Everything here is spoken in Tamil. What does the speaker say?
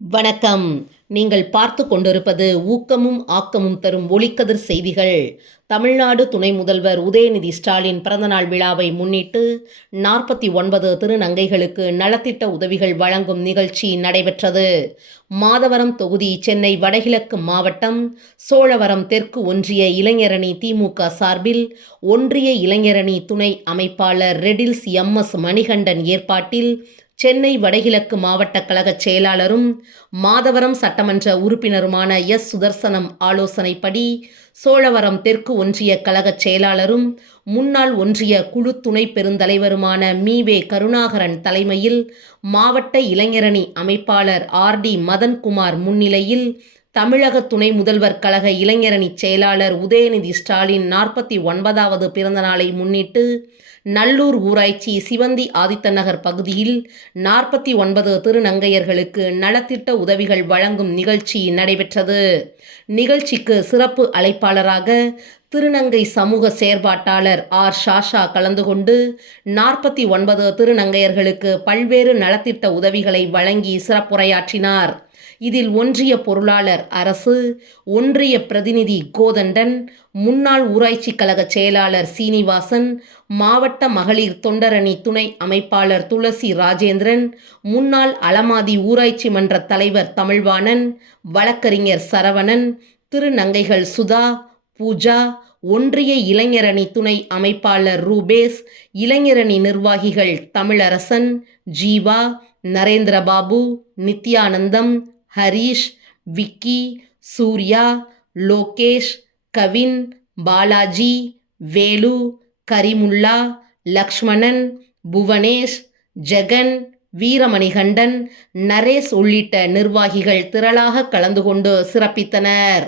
வணக்கம். நீங்கள் பார்த்து கொண்டிருப்பது ஊக்கமும் ஆக்கமும் தரும் ஒளிக்கதிர் செய்திகள். தமிழ்நாடு துணை முதல்வர் உதயநிதி ஸ்டாலின் பிறந்தநாள் விழாவை முன்னிட்டு 49 திருநங்கைகளுக்கு நலத்திட்ட உதவிகள் வழங்கும் நிகழ்ச்சி நடைபெற்றது. மாதவரம் தொகுதி சென்னை வடகிழக்கு மாவட்டம் சோழவரம் தெற்கு ஒன்றிய இளைஞரணி திமுக சார்பில் ஒன்றிய இளைஞரணி துணை அமைப்பாளர் ரெடில்ஸ் MS மணிகண்டன் ஏற்பாட்டில் சென்னை வடகிழக்கு மாவட்ட கழக செயலாளரும் மாதவரம் சட்டமன்ற உறுப்பினருமான சுதர்சனம் ஆலோசனைப்படி சோழவரம் தெற்கு ஒன்றிய கழக செயலாளரும் முன்னாள் ஒன்றிய குழு துணை பெருந்தலைவருமான மீவே கருணாகரன் தலைமையில் மாவட்ட இளைஞரணி அமைப்பாளர் RD மதன்குமார் முன்னிலையில் தமிழக துணை முதல்வர் கழக இளைஞரணி செயலாளர் உதயநிதி ஸ்டாலின் 49வது பிறந்தநாளை முன்னிட்டு நல்லூர் ஊராட்சி சிவந்தி ஆதித்தநகர் பகுதியில் 49 திருநங்கையர்களுக்கு நலத்திட்ட உதவிகள் வழங்கும் நிகழ்ச்சி நடைபெற்றது. நிகழ்ச்சிக்கு சிறப்பு அழைப்பாளராக திருநங்கை சமூக செயற்பாட்டாளர் சாஷா கலந்து கொண்டு 49 திருநங்கையர்களுக்கு பல்வேறு நலத்திட்ட உதவிகளை வழங்கி சிறப்புரையாற்றினார். இதில் ஒன்றிய பொருளாளர் அரசு, ஒன்றிய பிரதிநிதி கோதண்டன், முன்னாள் ஊராட்சி கழக செயலாளர் சீனிவாசன், மாவட்ட மகளிர் தொண்டரணி துணை அமைப்பாளர் துளசி ராஜேந்திரன், முன்னாள் அலமாதி ஊராட்சி மன்ற தலைவர் தமிழ்வாணன், வழக்கறிஞர் சரவணன், திருநங்கைகள் சுதா, பூஜா, ஒன்றிய இளைஞரணி துணை அமைப்பாளர் ரூபேஸ், இளைஞரணி நிர்வாகிகள் தமிழரசன், ஜீவா, நரேந்திரபாபு, நித்யானந்தம், ஹரீஷ், விக்கி, சூர்யா, லோகேஷ், கவின், பாலாஜி, வேலு, கரிமுல்லா, லக்ஷ்மணன், புவனேஷ், ஜெகன், வீரமணிகண்டன், நரேஷ் உள்ளிட்ட நிர்வாகிகள் திரளாக கலந்து கொண்டு சிறப்பித்தனர்.